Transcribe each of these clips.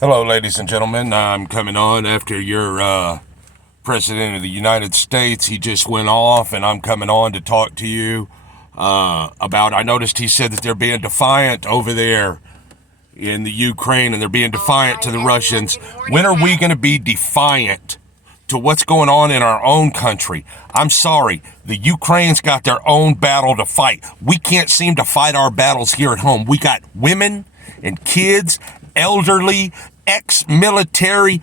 Hello, ladies and gentlemen. I'm coming on after your President of the United States. He just went off, and I'm coming on to talk to you about. I noticed he said that they're being defiant over there in the Ukraine, and they're being defiant to the Russians. When are we going to be defiant to what's going on in our own country? I'm sorry, the Ukraine's got their own battle to fight. We can't seem to fight our battles here at home. We got women and kids, elderly, ex-military,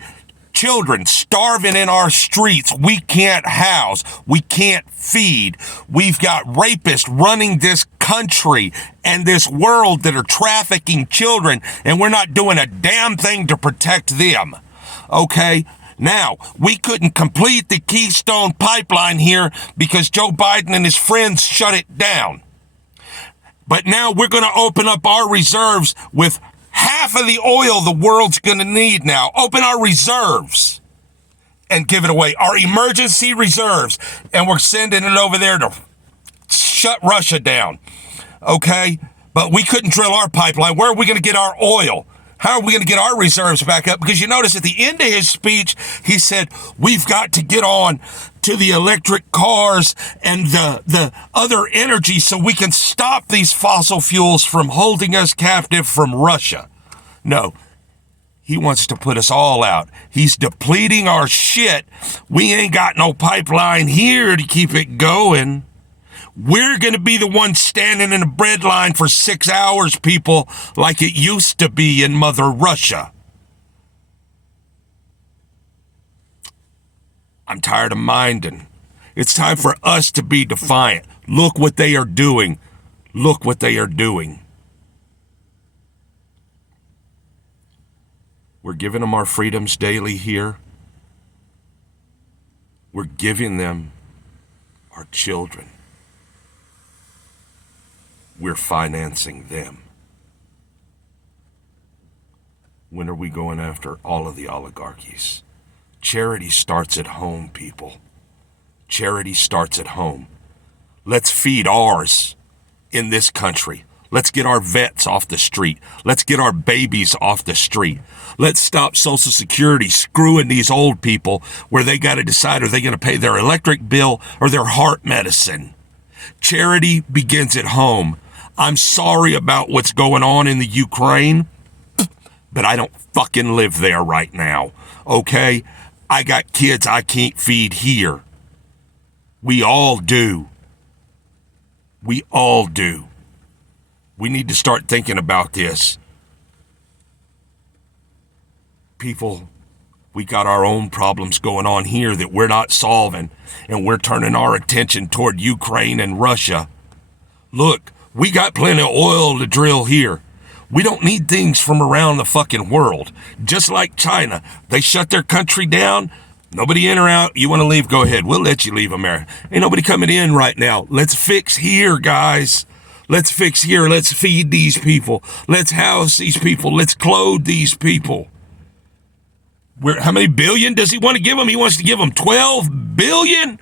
children starving in our streets. We can't house. We can't feed. We've got rapists running this country and this world that are trafficking children, and we're not doing a damn thing to protect them. Okay? Now, we couldn't complete the Keystone Pipeline here because Joe Biden and his friends shut it down. But now we're going to open up our reserves with half of the oil the world's going to need now. Open our reserves and give it away. Our emergency reserves. And we're sending it over there to shut Russia down. Okay? But we couldn't drill our pipeline. Where are we going to get our oil? How are we going to get our reserves back up? Because you notice at the end of his speech, he said, we've got to get on to the electric cars and the other energy so we can stop these fossil fuels from holding us captive from Russia. No, he wants to put us all out. He's depleting our shit. We ain't got no pipeline here to keep it going. We're going to be the ones standing in a bread line for 6 hours, people, like it used to be in Mother Russia. I'm tired of minding. It's time for us to be defiant. Look what they are doing. Look what they are doing. We're giving them our freedoms daily here. We're giving them our children. We're financing them. When are we going after all of the oligarchies? Charity starts at home, people. Charity starts at home. Let's feed ours in this country. Let's get our vets off the street. Let's get our babies off the street. Let's stop Social Security screwing these old people where they got to decide are they going to pay their electric bill or their heart medicine. Charity begins at home. I'm sorry about what's going on in the Ukraine, but I don't fucking live there right now, okay? I got kids I can't feed here. We all do. We all do. We need to start thinking about this. People, we got our own problems going on here that we're not solving, and we're turning our attention toward Ukraine and Russia. Look, we got plenty of oil to drill here. We don't need things from around the fucking world. Just like China, they shut their country down. Nobody in or out. You want to leave? Go ahead. We'll let you leave America. Ain't nobody coming in right now. Let's fix here, guys. Let's fix here. Let's feed these people. Let's house these people. Let's clothe these people. How many billion does he want to give them? He wants to give them 12 billion?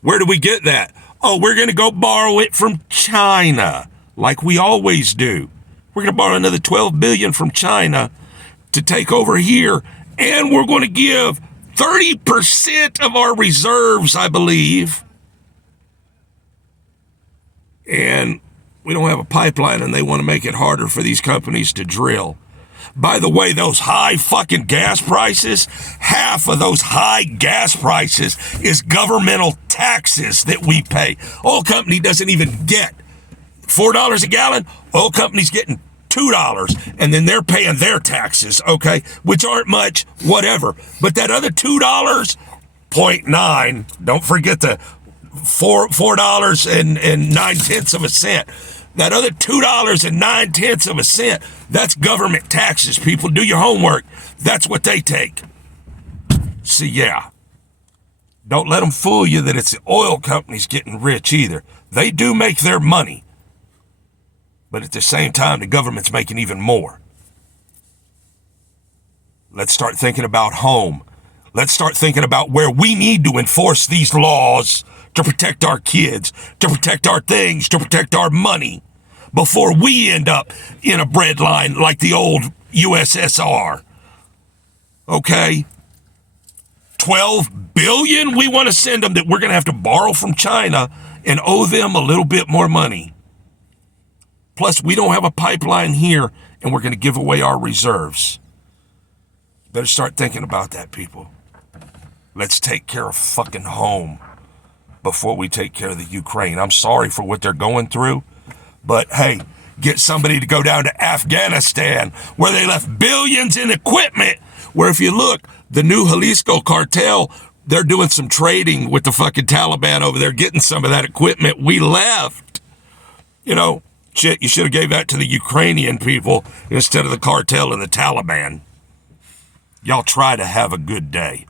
Where do we get that? Oh, we're going to go borrow it from China, like we always do. We're going to borrow another 12 billion from China to take over here, and we're going to give 30% of our reserves, I believe. And we don't have a pipeline, and they want to make it harder for these companies to drill. By the way, those high fucking gas prices, half of those high gas prices is governmental taxes that we pay. Oil company doesn't even get $4 a gallon. Oil company's getting $2, and then they're paying their taxes, okay, which aren't much, whatever. But that other $2.9, don't forget the $4.09. That other $2.09, that's government taxes, people. Do your homework. That's what they take. So, yeah. Don't let them fool you that it's the oil companies getting rich either. They do make their money. But at the same time, the government's making even more. Let's start thinking about home. Let's start thinking about where we need to enforce these laws to protect our kids, to protect our things, to protect our money before we end up in a bread line like the old USSR. Okay? 12 billion we want to send them that we're going to have to borrow from China and owe them a little bit more money. Plus, we don't have a pipeline here, and we're going to give away our reserves. Better start thinking about that, people. Let's take care of fucking home before we take care of the Ukraine. I'm sorry for what they're going through, but hey, get somebody to go down to Afghanistan where they left billions in equipment, where if you look, the new Jalisco cartel, they're doing some trading with the fucking Taliban over there, getting some of that equipment we left. You know, shit, you should have gave that to the Ukrainian people instead of the cartel and the Taliban. Y'all try to have a good day.